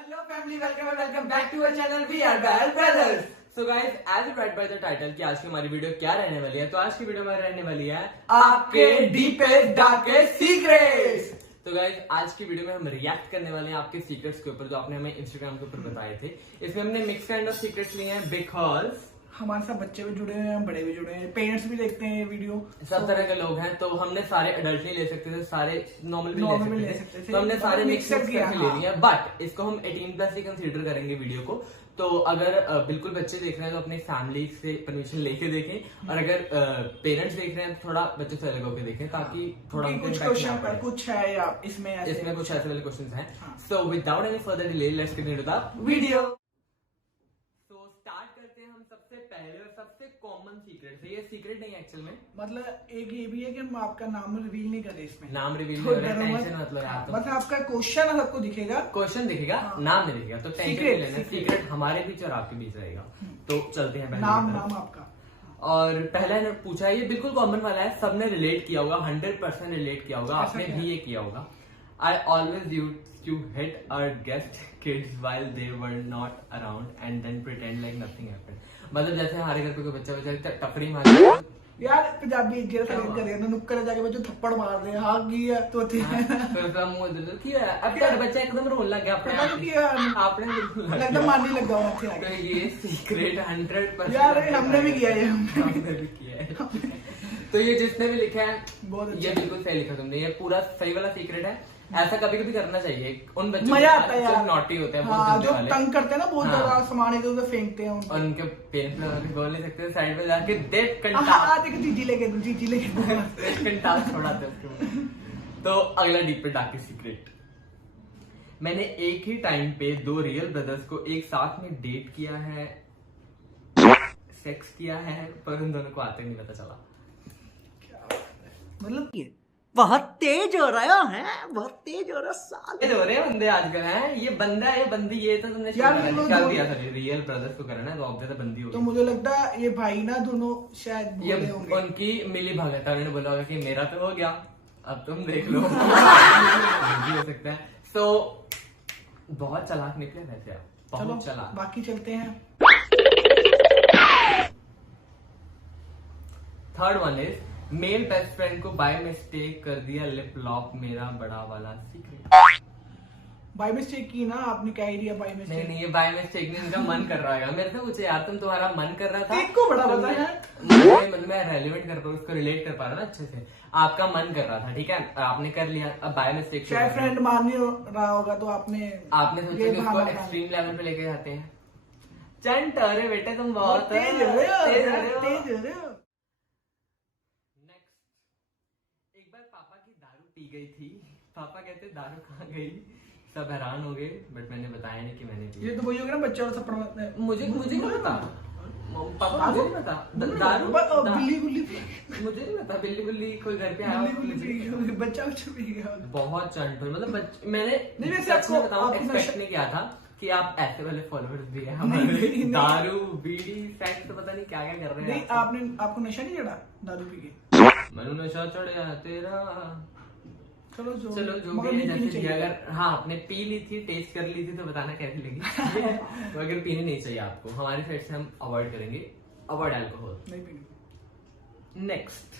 Hello family, welcome back to our channel. We are Bell Brothers. So guys, as you read by the title कि आज की हमारी video क्या रहने वाली है, तो आज की वीडियो में रहने वाली है आपके डीपेस्ट डार्केस्ट सीक्रेट्स। तो गाइज आज की वीडियो में हम रिएक्ट करने वाले हैं आपके सीक्रेट्स के ऊपर जो आपने हमें इंस्टाग्राम के ऊपर बताए थे। इसमें हमने मिक्स काइंड ऑफ सीक्रेट्स लिए हैं बिकॉज हमारे साथ बच्चे भी जुड़े हुए हैं, बड़े भी जुड़े हैं, पेरेंट्स भी देखते हैं ये वीडियो, सब तरह के लोग हैं। तो हमने सारे अडल्ट नहीं ले सकते थे, सारे नॉर्मल भी ले सकते थे। तो हमने सारे मिक्स करके ले लिए हैं, बट इसको हम 18+ ही कंसीडर करेंगे वीडियो को। तो अगर बिल्कुल बच्चे देख रहे हैं तो अपनी फैमिली से परमिशन लेके देखें, और अगर पेरेंट्स देख रहे हैं तो थोड़ा बच्चों से अलग होकर देखें, ताकि थोड़ा कुछ है या इसमें कुछ ऐसे वाले क्वेश्चन हैं। So without any further delay let's get into the video. तो स्टार्ट करते हैं हम सबसे पहले और सबसे कॉमन सीक्रेट से। ये सीक्रेट नहीं है एक्चुअल में, मतलब एक ये भी है कि हम आपका नाम रिवील नहीं करें इसमें। नाम रिवील नहीं करें, टेंशन मतलब यार। तो मतलब आपका क्वेश्चन सबको दिखेगा, क्वेश्चन दिखेगा, नाम नहीं दिखेगा। तो टेंशन नहीं लेना, सीक्रेट हमारे बीच और आपके बीच रहेगा। तो चलते हैं पहले नाम आपका। और पहला ने पूछा है, ये बिल्कुल कॉमन वाला है, सबने रिलेट किया होगा, 100% रिलेट किया होगा, आपने भी ये किया होगा। I always used to hit our guest kids while they were not around and then pretend like nothing happened। मतलब जैसे हमारे घर पे कोई बच्चा टपरी मार यार पंजाबी करे नुक्कर जाके बच्चों थप्पड़ मार दे, हाँ किया तो बच्चा एकदम रोने लग गया अपने आपने लगता मान नहीं लगा। तो ये सीक्रेट 100% यार हमने भी किया है, हमने भी किया है। तो ये जिसने भी लिखा है बहुत ये बिल्कुल सही लिखा तुमने, ये पूरा सही वाला सीक्रेट है। ऐसा कभी कभी करना चाहिए, उन बच्चों मजा आता है यार, नॉटी होते हैं जो तंग करते हैं ना बहुत ज्यादा, सामान इधर उधर फेंकते हैं और उनके पेरेंट्स बोल नहीं सकते, साइड में जाके देख जीजी लेके कंटास छोड़ाते उसके। तो अगला डीप पे डार्क सीक्रेट, मैंने एक ही टाइम पे 2 रियल ब्रदर्स को एक साथ में डेट किया है, सेक्स किया है, पर उन दोनों को आते नहीं पता चला। मतलब बहुत तेज हो रहा है, बहुत तेज हो रहा साले हो रहे हैं बंदे आजकल हैं। ये बंदा है बंदी, ये तो तुमने क्या दिया था रियल ब्रदर्स को करना है, तो ऑब्वियस बंदी होगी। तो मुझे लगता है ये भाई ना दोनों शायद बोले होंगे, उनकी मिली भगत है, उन्होंने बोला होगा कि मेरा तो हो गया, अब तुम देख लो। हो सकता है। तो बहुत चालाक निकले वैसे आप, बहुत चालाक। बाकी चलते हैं। Third one is male best friend को बाय मिस्टेक कर दिया लिप लॉक, मेरा बड़ा वाला सीक्रेट। बाय मिस्टेक की ना आपने, कह ही दिया बाय मिस्टेक। नहीं ये बाय मिस्टेक नहीं, उनका मन कर रहा है। मेरे से पूछे यार तुम्हारा मन कर रहा था, एक को बड़ा पता है, मुझे मन में रेलिवेंट कर पा, उसको रिलेट कर पा रहा ना अच्छे से। आपका मन कर रहा था, ठीक है, आपने कर लिया, अब बाय मिस्टेक शायद फ्रेंड मान नहीं रहा होगा, तो आपने सोचा कि उसको एक्सट्रीम लेवल पे लेके जाते हैं। चंट अरे बेटे तुम बहुत तेज हो रहे हो। एक बार पापा की दारू पी गई थी, पापा कहते दारू कहाँ गई, सब हैरान हो गए, बट मैंने बताया नहीं कि मैंने पी। ये तो वही होगा ना, बच्चा और थप्पड़ मारते हैं। मुझे नहीं पता पापा, मुझे नहीं पता दारू बिल्ली मुझे नहीं पता, बिल्ली कोई घर पे आया, बच्चा पी गया। बहुत चंट, मतलब मैंने बताऊं एक्सपेक्ट नहीं किया था कि आप ऐसे वाले फॉलोअर्स भी हैं हमारे। दारू बीड़ी सेक्स तो पता नहीं क्या क्या कर रहे हैं। आपको नशा नहीं चढ़ा दारू पी के? मैंने नशा चढ़ा तेरा, चलो जो भी जैसे अगर हाँ आपने पी ली थी, टेस्ट कर ली थी, तो बताना कैसी लगी। तो अगर पीनी नहीं चाहिए आपको, हमारी साइड से हम अवॉइड करेंगे, अवॉइड अल्कोहल नहीं पीनी। नेक्स्ट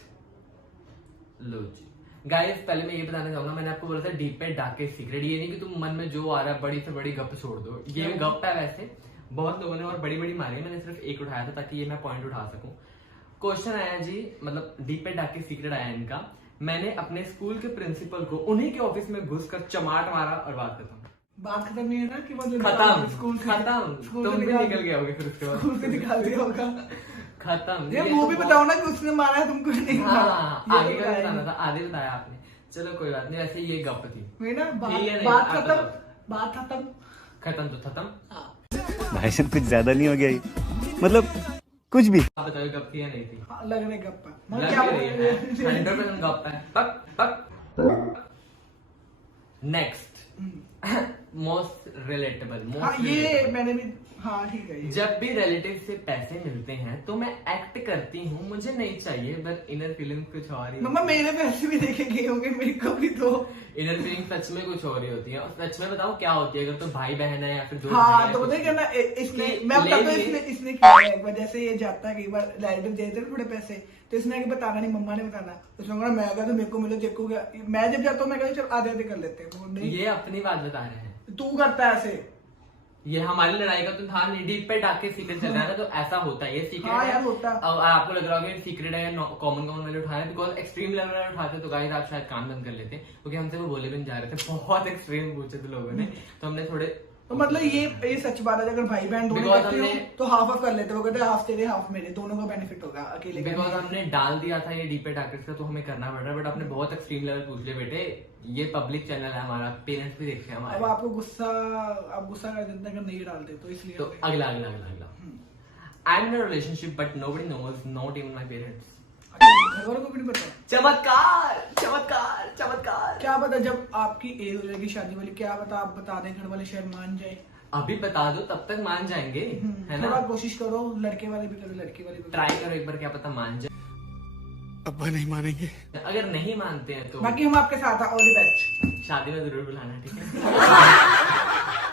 लो जी गाइस, पहले मैं ये बताना चाहूंगा, मैंने आपको बोला था डीप पे डार्केस्ट सीक्रेट। ये नहीं कि तुम मन में जो आ रहा है बड़ी से बड़ी गप छोड़ दो, ये गप है। वैसे बहुत लोगों ने और बड़ी बड़ी मारी है, मैंने सिर्फ एक उठाया था ताकि ये मैं पॉइंट उठा सकूं। क्वेश्चन आया जी, मतलब डीप पे डार्केस्ट सीक्रेट आया इनका, मैंने अपने स्कूल के प्रिंसिपल को उन्हीं के ऑफिस में घुसकर चमाट मारा और बात खत्म नहीं है ना कि मतलब खत्म, तुम भी निकल गए होगे फिर उसके बाद, स्कूल से निकाल दिया होगा, खत्म। ये वो भी बताओ ना कि उसने मारा है तुमको नहीं। हाँ, आगे का बताना था, आगे बताया आपने, चलो कोई बात नहीं। वैसे ये गप थी ना, बात खत्म तो खत्म। भाई साहब कुछ ज्यादा नहीं हो गया ये, मतलब कुछ भी। आप बताओ गप थी या नहीं थी? लग रहा है गप है, लग रही है 100% गप है। नेक्स्ट मोस्ट रिलेटेबल हाँ ये मैंने भी, हाँ ठीक है ये। जब भी रिलेटिव से पैसे मिलते हैं तो मैं एक्ट करती हूँ मुझे नहीं चाहिए, बट इनर फीलिंग कुछ और ही। मम्मा मेरे पैसे भी देखे गए होंगे, मेरे को भी तो। इनर फीलिंग सच में कुछ और ही होती है। और सच में बताओ क्या होती है, अगर तो भाई बहन है या फिर दो हाँ तो बताइए क्या ना, इसने कि मैं बताता हूँ, ले इसने किया है एक बार। जैसे ये जाता है कई बार रिलेटिव देते हैं थोड़े पैसे, तो इसने आगे बताना नहीं, मम्मा ने बताना, उसने कहा मैं गया तो मेरे को मिले, देखो क्या। मैं जब जाता हूँ मैं कहता चल आधे आधे कर लेते हैं, वो नहीं ये अपनी बात बता रहे हैं, तू करता है ऐसे। ये हमारी लड़ाई का तो था नहीं, डीप पे डाके सीक्रेट चल रहा है ना, तो ऐसा होता है, ये सीक्रेट हाँ है। यार होता है। अब आपको लग रहा होगा कि सीक्रेट है या कॉमन वाले उठाए, बिकॉज एक्सट्रीम लेवल वाले उठाते तो गाइस आप शायद कान बंद कर लेते, क्योंकि हमसे वो बोले भी नहीं जा रहे थे, बहुत एक्सट्रीम पूछे थे लोगों ने, तो हमने थोड़े। तो मतलब ये सच बात है, अगर भाई बहन दोनों Because करते हो हमने- तो हाफ हाफ कर लेते हो, कहते हाफ तेरे हाफ मेरे, दोनों का बेनिफिट होगा, अकेले का बिकॉज नहीं। हमने डाल दिया था ये डीपे टाकर्स का, तो हमें करना पड़ रहा है, बट आपने बहुत एक्सट्रीम लेवल पूछ लिया बेटे, ये पब्लिक चैनल है हमारा, पेरेंट्स भी देखते हैं अब हमारे। आपको गुस्सा, आप गुस्सा कर देते हैं अगर नहीं डालते तो, इसलिए तो अगला अगला अगला अगला, I am in a relationship but nobody knows, not even my parents. घर वालों को भी नहीं पता। चमत्कार चमत्कार चमत्कार। क्या पता जब आपकी एज हो जाएगी शादी वाली, क्या पता आप बता दें, घर वाले शायद मान जाए। अभी बता दो तब तक मान जाएंगे, है ना। थोड़ा कोशिश करो, लड़के वाले भी करो, लड़की वाले भी करो। ट्राई करो एक बार, क्या पता मान जाए। अब्बा नहीं मानेंगे। अगर नहीं मानते हैं तो बाकी हम आपके साथ हैं, ऑल द बेस्ट। शादी में जरूर बुलाना, ठीक है।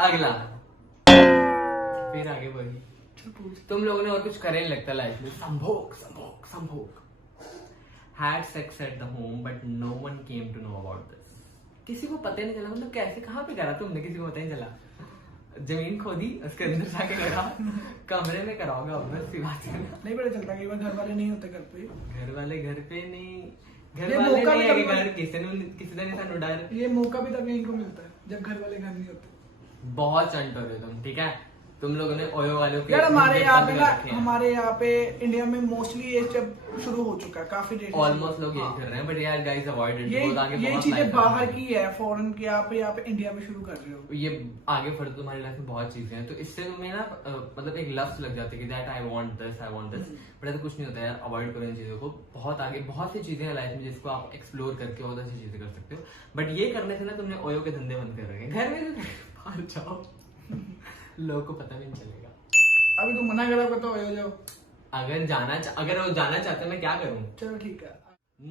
अगला, फिर आगे वही, तुम लोगों ने और कुछ करे नहीं लगता लाइफ में, संभोग संभोग संभोग। Had sex at the home but no one came to know about this. किसी को पता ही नहीं चला, मतलब कैसे कहाँ पे करा तुमने, किसी को पता ही नहीं चला। जमीन खोदी, उसके अंदर जाके करा, कमरे में कराओगे, ऑब्वियस सी बात है। नहीं पता चलता, कई बार घर वाले नहीं होते घर पे। घर वाले घर पे नहीं, घर ये वाले मौका नहीं भी है कि कभी- घर किसी ने नहीं था डर। ये मौका भी तभी इनको मिलता है जब घर वाले घर नहीं होते। बहुत चंट हो रहे हो तुम, ठीक है। तुम लोगों ने ओयो वालों के यार हमारे यहाँ पे बंद ना, कर रखे हैं। हमारे यहाँ पे इंडिया में मोस्टली ये जब शुरू हो चुका है, काफी डेट ऑलमोस्ट लोग यही कर रहे हैं, बट यार गाइस अवॉइड इट, ये बहुत आगे ये बहुत चीजें life बाहर है। की है, फॉरेन की, यहाँ पे इंडिया में शुरू कर रहे हो। ये आगे बढ़ तुम्हारी लाइफ में बहुत चीजें हैं, तो इससे तुम्हें ना मतलब एक लफ्ज लग जाती है कि that I want this, but ऐसा कुछ नहीं होता यार, अवॉइड करो इन चीजों को। बहुत आगे बहुत सी चीजें हैं लाइफ में जिसको आप एक्सप्लोर करके बहुत अच्छी चीजें कर सकते हो, बट ये करने से ना तुमने ओयो के धंधे बंद कर रखे हैं। घर में बाहर जाओ, लोगों को पता भी नहीं चलेगा। अभी तुम मना करा बताओ हो जाओ। अगर वो जाना चाहते हैं, मैं क्या करूं। चलो ठीक है।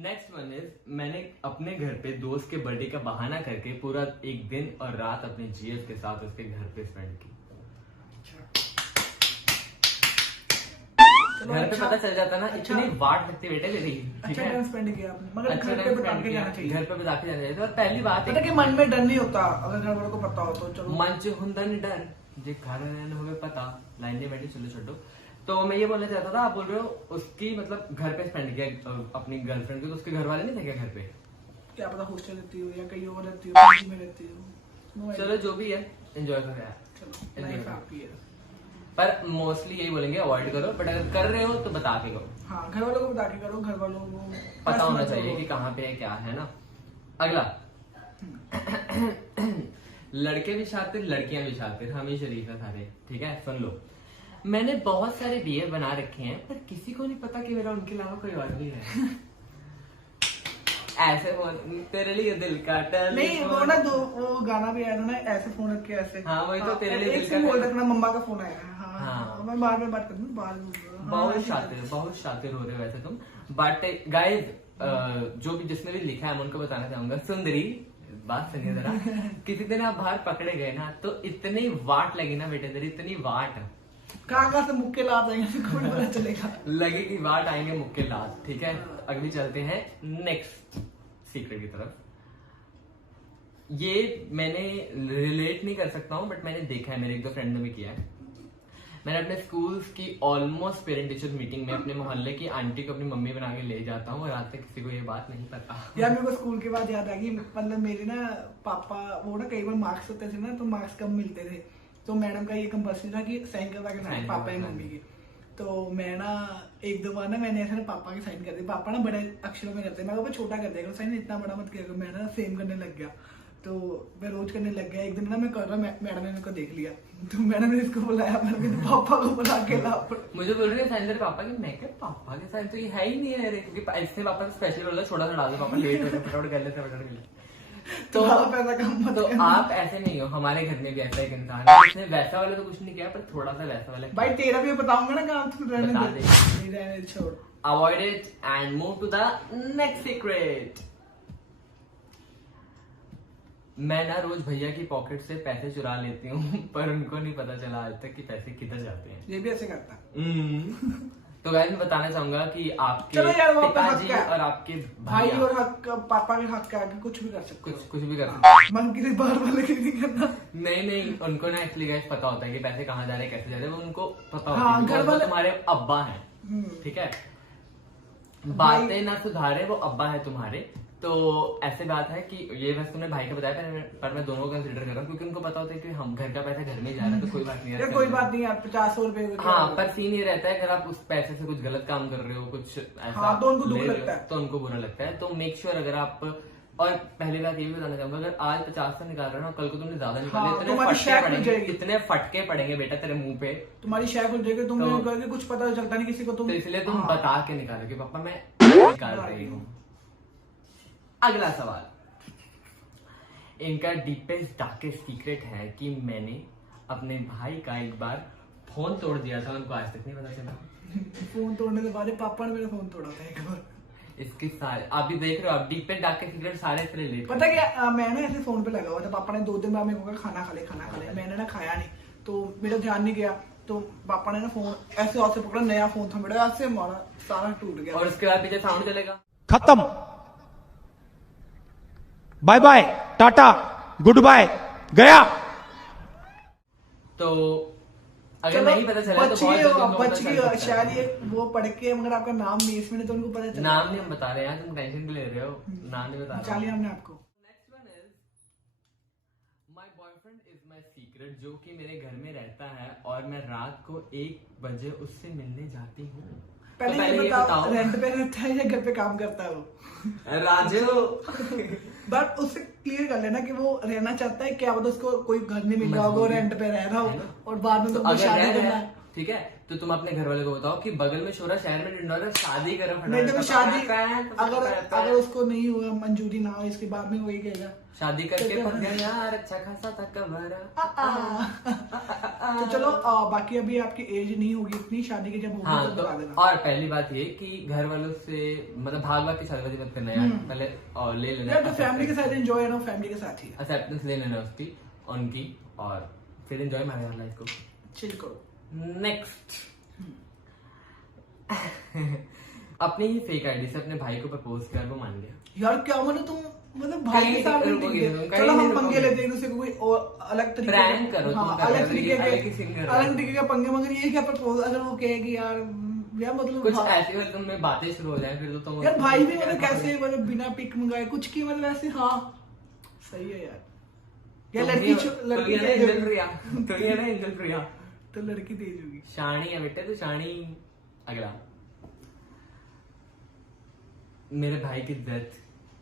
नेक्स्ट वन इज, मैंने अपने घर पे दोस्त के बर्थडे का बहाना करके पूरा एक दिन और रात अपने जीएफ के साथ उसके घर पे स्पेंड की। चलो घर पे अच्छा- पता चल जाता ना, अच्छा- इतनी वाट लगती बेटे मेरी, ठीक अच्छा है। टाइम स्पेंड किया आपने, मगर अच्छा घर पे time बता spend के किया, जाना चाहिए। घर पे बता के जाना चाहिए। और पहली बात पता कि मन में डर नहीं होता, अगर घर वालों को पता हो तो चलो। मन च हुंदा नहीं डर, जे घर रहने होवे पता, लाइन में बैठी चलो छोड़ो। तो मैं ये बोलना चाहता था, आप बोल रहे हो उसकी मतलब घर पे स्पेंड किया अपनी गर्लफ्रेंड को, तो उसके घर वाले नहीं थे क्या घर पे? क्या पता हॉस्टल रहती हो या कहीं और रहती हो, पीजी में रहती हो। No idea। चलो जो भी है एंजॉय करो यार। चलो लाइफ आपकी है। पर मोस्टली यही बोलेंगे अवॉइड करो, बट अगर कर रहे हो तो बता के करो, हाँ घर वालों को बता के करो, घर वालों को पता होना चाहिए कि कहाँ पे है क्या है ना। अगला, लड़के भी शातिर लड़कियां भी शातिर, हम ही शरीफ है सारे, ठीक है। सुन लो, मैंने बहुत सारे बियर बना रखे हैं पर किसी को नहीं पता कि मेरा उनके अलावा कोई और भी है। ऐसे फोन तेरे लिए दिल का नहीं, वो ना वो गाना भी आया था ना, ऐसे फोन रख के ऐसे। हाँ, वही तो तेरे लिए एक दिल से का बोल रखना, मम्मा का फोन आया है। हाँ हाँ। मैं बाद में बात करूँ, बाद में बहुत शातिर हो रहे हो वैसे तुम। बट गाइस जो भी जिसने भी लिखा है मैं उनको बताना चाहूंगा, सुंदरी बात सुनिए जरा। किसी दिन आप बाहर पकड़े गए ना तो इतनी वाट लगी ना बेटे तेरी, इतनी वाट कहाँ से मुक्के लात आएंगे सबको भी पता चलेगा। लगेगी, वाट आएंगे मुक्के लात, ठीक है। अगली चलते हैं नेक्स्ट सीक्रेट की तरफ। ये मैंने रिलेट नहीं कर सकता हूँ, बट मैंने देखा है, मेरे एक दो फ्रेंड ने भी किया है। मैंने अपने स्कूल्स की ऑलमोस्ट पेरेंट टीचर मीटिंग में अपने मोहल्ले की आंटी को अपनी मम्मी बना के ले जाता हूँ, और आज तक किसी को ये बात नहीं पता। यार मेरे को स्कूल के बाद याद आ गई, मतलब मेरे ना पापा, वो ना कई बार मार्क्स होते थे ना तो मार्क्स कम मिलते थे, तो मैडम का ये कंपल्सरी था कि साइन करवा के लाए पापा या मम्मी की। तो मैं ना एक दो बार ना मैंने ऐसा पापा के साइन कर दिया, पापा ना बड़े अक्षरों में करते हैं, मैं छोटा कर दिया साइन, इतना बड़ा मत किया। मैं ना सेम करने लग गया, तो मैं रोज करने लग गया। एक दिन ना मैं कर रहा, मैडम ने मेरे को देख लिया, तो मैडम ने इसको बुलाया, मैंने पापा को बुला के ला। मुझे बोल रहे हैं साइन तेरे पापा के, मैं क्या पापा के साइन तो ये है ही नहीं है, क्योंकि इससे पापा स्पेशल बोला छोटा सा डाल दो, पापा लेट हो गए, फटाफट कर लेते फटाफट कर लेते। तो ज़्यादा पैसा कम मत तो करना। आप ऐसे नहीं हो, हमारे घर में भी ऐसा एक इंसान है जिसने वैसा वाला तो कुछ नहीं किया, पर थोड़ा सा वैसा वाला भाई तेरा भी बताऊंगा ना काम, तुम रहने बता दे। दे। नहीं रहने दे, छोड़। Avoid it and move to the next secret. मैं ना रोज भैया की पॉकेट से पैसे चुरा लेती हूँ पर उनको नहीं पता चला आज तक कि पैसे किधर जाते हैं। ये भी ऐसे करता है। तो गाइस मैं बताना चाहूंगा कि आपके चलो यार, वो आपका हक पिताजी है। और आपके भाई भाई और हक, पापा के हक के आगे कुछ भी कर सकते हो। कुछ भी कर सकते हैं। मन की बार बार नहीं करना। नहीं उनको ना एक्चुअली गाइस पता होता है कि पैसे कहाँ जा रहे हैं, कैसे जा रहे हैं, वो उनको पता होता हाँ, है घर because वो वाले- तुम्हारे अब्बा हैं, ठीक है। बातें ना सुधारे वो अब्बा है तुम्हारे। तो ऐसे बात है कि ये बस तुमने भाई का बताया पर मैं दोनों को कंसिडर कर रहा हूँ क्योंकि उनको पता होता है कि हम घर का पैसा घर में ही जा रहा है तो कोई बात नहीं है। यार कोई बात नहीं यार, 50 रुपए। हाँ, पर सीन ये रहता है अगर आप उस पैसे से कुछ गलत काम कर रहे हो, कुछ ऐसा हाँ, तो उनको दुख ले रहे हो, लगता है। तो उनको बुरा लगता है। तो मेक श्योर अगर आप, और पहली बात ये भी बताना चाहूंगा, अगर आज 50 से निकाल रहे हो ना, कल को तुमने ज्यादा निकाले, हाँ, इतने तुम्हारी फटके शैक खुल पड़ेंगे, जाएगी। इतने फटके पड़ेंगे बेटा तेरे मुंह पे। तुम्हारी शेयर हो जाएगी, तुम तो- करके कुछ पता चलता नहीं किसी को। तुम तो इसलिए तुम हाँ। बता के निकालो कि पापा मैं निकाल रही हूँ। अगला सवाल, इनका डीपेस्ट डार्केस्ट सीक्रेट है कि मैंने अपने भाई का एक बार फोन तोड़ दिया था, उनको आज तक नहीं पता चला। फोन तोड़ने के बाद पापा ने मेरा फोन तोड़ा था एक बार। इसके सारे आप भी देख रहे हो, आप डीपेस्ट डार्केस्ट सीक्रेट सारे से रिलेटेड। पता क्या, मैं ना ऐसे फोन पे लगा हुआ था, पापा ने 2 दिन बाद मेरे को कहा खाना खा ले। मैंने ना खाया नहीं, तो मेरा ध्यान नहीं गया, तो पापा ने ना फोन ऐसे हाथ से पकड़ा, नया फोन था मेरा, ऐसे मारा, सारा टूट गया। और उसके बाद पीछे साउंड चलेगा। खत्म, bye bye, tata, goodbye, गया। तो अगर चलो, नहीं पता चला तो बच बहुत गए जल्दी हो, उनको पता बच चल गए सकता हो। है। शायद ये वो पढ़ के मगर आपका नाम नहीं इसमें, तो उनको पता चला। नाम नहीं हम बता रहे हैं यार, तुम टेंशन भी ले रहे हो, नाम नहीं बता रहे चालिए हमने आपको। Next one is my boyfriend is my secret, जो कि मेरे घर में रहता है और मैं रात को 1 बजे उससे मिलने जाती हूँ। पहले ये बताओ, रेंट पे रहता है या घर पे काम करता है वो? राजू बट उससे क्लियर कर लेना कि वो रहना चाहता है, क्या पता उसको कोई घर नहीं मिल रहा होगा, वो रेंट पे रह रहा हो और बाद में तो तुमको अगर शादी रह करना रहा है। है, ठीक है, तो तुम अपने घर वाले को बताओ कि बगल में छोरा शहर में ढूंढ रहा है, शादी करो नहीं तो शादी, अगर अगर उसको नहीं हुआ, मंजूरी ना हो, इसके बाद में वही कहेगा शादी करके पक गया यार, अच्छा खासा था कमरा। तो चलो बाकी अभी आपकी एज नहीं होगी इतनी, शादी की जब होगी हाँ, तो तो बता देना। और पहली बात ये कि घर वालों से मतलब भाग की शादी मत करना यार, पहले और ले लेना यार तो फैमिली के साथ एंजॉय है ना, फैमिली के साथ ही एक्सेप्टेंस ले लेना उसकी उनकी, और फिर एंजॉय मारना लाइफ को। चिल करो। नेक्स्ट अपनी ही फेक आईडी से अपने भाई को प्रपोज किया और वो मान गया। यार क्या मतलब तुम, मतलब भाई के कहीं साथ नहीं नहीं रुकोगे टिके। तुम, कहीं चलो नहीं हम पंगे रुकोगे। लेते हैं एक दूसरे को कोई और अलग तरीके Prank करो, तुम हाँ, कर रहे हो, अलग तरीके अलग ही scene कर रहे हो। अलग तरीके के पंगे, मगर ये क्या प्रपोज, अगर वो कहेगी यार मतलब कुछ हाँ, ऐसी मतलब तुम्हें बातें शुरू हो जाए फिर तो तुम यार भाई भी मतलब कैसे, मतलब बिना पिक मंगाए कुछ की, मतलब ऐसे हाँ सही है यार। या लड़की लड़की एंजल प्रिया, तो ये ना एंजल प्रिया, तो लड़की तेज होगी। शानी है बेटे, तो शानी। अगला, मेरे भाई की डेथ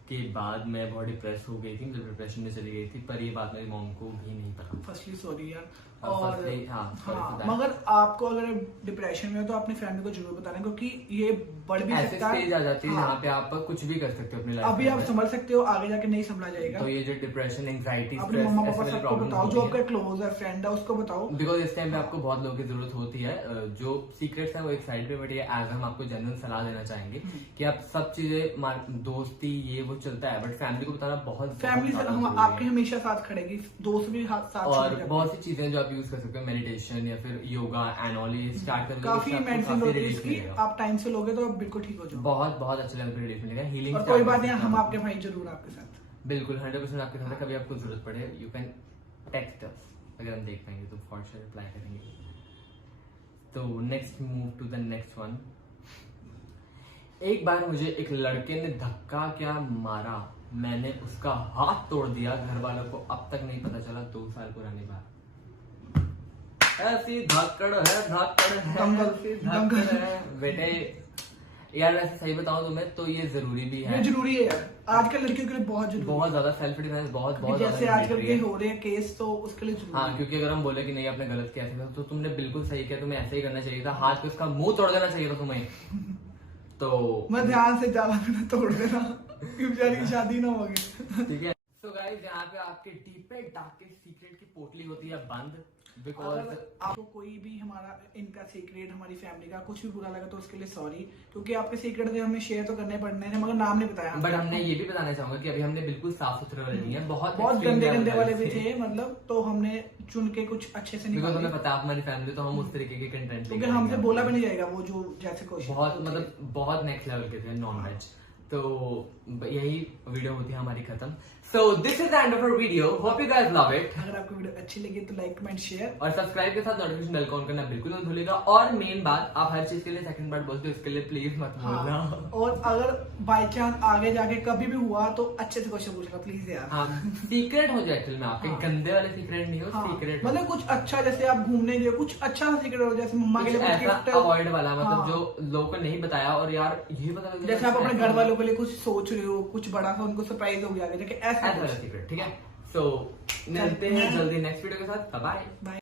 के बाद मैं बहुत डिप्रेस हो गई थी, मतलब डिप्रेशन में चली गई थी, पर ये बात मेरी मॉम को भी नहीं पता। फर्स्टली सॉरी यार। हाँ, और firstly, हाँ, sorry for that। मगर आपको अगर डिप्रेशन में हो तो अपनी फैमिली को जरूर बताना, क्योंकि ये बढ़ भी ऐसे सकता है। स्टेज आ जाती है हाँ, जहाँ पे आप कुछ भी कर सकते हो अपनी लाइफ अभी आप संभल सकते हो, आगे जाके नहीं संभला जाएगा। तो ये जो डिप्रेशन, एंग्जाइटी, अपने मम्मा पापा सबको बताओ, जो आपका क्लोज है, फ्रेंड है, उसको बताओ। बिकॉज इस टाइम पे आपको बहुत लोगों की जरूरत होती है। जो सीक्रेट्स है वो एक साइड पे, बट ये एज हम आपको जनरल सलाह देना चाहेंगे कि आप सब चीजें, दोस्ती ये वो चलता है, बट फैमिली को बताना बहुत फैमिली बहुत हम जरूरी आपके है। हमेशा साथ खड़ेगी, दोस्त भी साथ और छोड़ेगा। बहुत सी चीजें जो आप यूज कर सकते हो, मेडिटेशन या फिर योगा एंड ऑल, ये स्टार्ट कर काफी मेडिसिन होती है इसकी, आप टाइम से लोगे तो आप बिल्कुल ठीक हो जाओ। बहुत बहुत अच्छे लेवल पे रिलीफ मिलेगा, हीलिंग। और कोई बात नहीं, हम आपके भाई जरूर आपके साथ। बिल्कुल 100% आपके साथ है। कभी आपको जरूरत पड़े यू कैन टेक्स्ट अस, अगर हम देख पाएंगे तो फॉर श्योर रिप्लाई करेंगे। तो next move to the next one. एक बार मुझे एक लड़के ने धक्का क्या मारा, मैंने उसका हाथ तोड़ दिया, घर वालों को अब तक नहीं पता चला, 2 साल पुरानी बात। ऐसी धक्कड़ है, धक्कड़ है, दंगल, ऐसी धक्कड़ है बेटे। यार वैसे सही बताऊं तुम्हें तो ये जरूरी भी है, ये जरूरी है यार, आजकल लड़कियों के लिए बहुत जरूरी बहुत ज्यादा सेल्फ डिफेंस, बहुत बहुत है। जैसे ज्यादा आजकल necessary के है। हो रहे हैं केस, तो उसके लिए जरूरी हाँ, है। क्योंकि अगर हम बोले कि नहीं आपने गलत किया था, तो तुमने बिल्कुल सही किया, तुम्हें ऐसे ही करना चाहिए था, हाथ पे उसका मुंह तोड़ देना चाहिए था तुम्हें। तो मैं ध्यान से ज्यादा ना तोड़ देना, बेचारी की शादी ना होगी। ठीक है। तो गाइस यहाँ पे आपके डीपेस्ट डार्केस्ट सीक्रेट की पोटली होती है बंद, बिकॉज अगर आपको कोई भी हमारा इनका सीक्रेट, हमारी फैमिली का कुछ भी बुरा लगा तो उसके लिए सॉरी, क्योंकि आपके सीक्रेट थे हमें शेयर तो करने पड़ने थे, मगर नाम नहीं बताया। बट हमने ये भी बताना चाहूंगा कि अभी हमने बिल्कुल साफ सुथरे वाले नहीं है, बहुत गंदे गंदे वाले भी थे, मतलब तो हमने चुन के कुछ अच्छे से बिकॉज निकाले, हमें पता हमारी फैमिली, तो हम उस तरीके के कंटेंट क्योंकि हमसे बोला भी नहीं जाएगा वो जो जैसे क्वेश्चन बहुत मतलब बहुत नेक्स्ट लेवल के थे नॉन वेज। तो यही वीडियो होती है हमारी खत्म। So this is the end of our video, hope you guys love it. अगर आपको वीडियो अच्छी लगी तो लाइक कमेंट शेयर और सब्सक्राइब के साथ नोटिफिकेशन बेल ऑन करना बिल्कुल मत भूलिएगा। और मेन बात, आप हर चीज के लिए सेकंड पार्ट बोलते हो, इसके लिए प्लीज मत बोलना। और अगर बाई चांस आगे जाके कभी भी हुआ तो अच्छे से क्वेश्चन पूछना प्लीज यार। हाँ, सीक्रेट हो जाए एक्चुअली में, आपके गंदे वाले सीक्रेट नहीं हो, सीक्रेट मतलब कुछ अच्छा, जैसे आप घूमने गए कुछ अच्छा सा सीक्रेट हो, जैसे मम्मा के लिए कुछ ऐसा गिफ्ट, अवॉइड वाला, मतलब जो लोगों को नहीं बताया और यार ये पता लग जैसे आप अपने घर वालों के लिए कुछ सोच रहे हो, कुछ बड़ा सा उनको सरप्राइज हो गया, ऐसा ऐसा वाला सीक्रेट। ठीक है, सो मिलते हैं जल्दी नेक्स्ट वीडियो के साथ। Bye bye.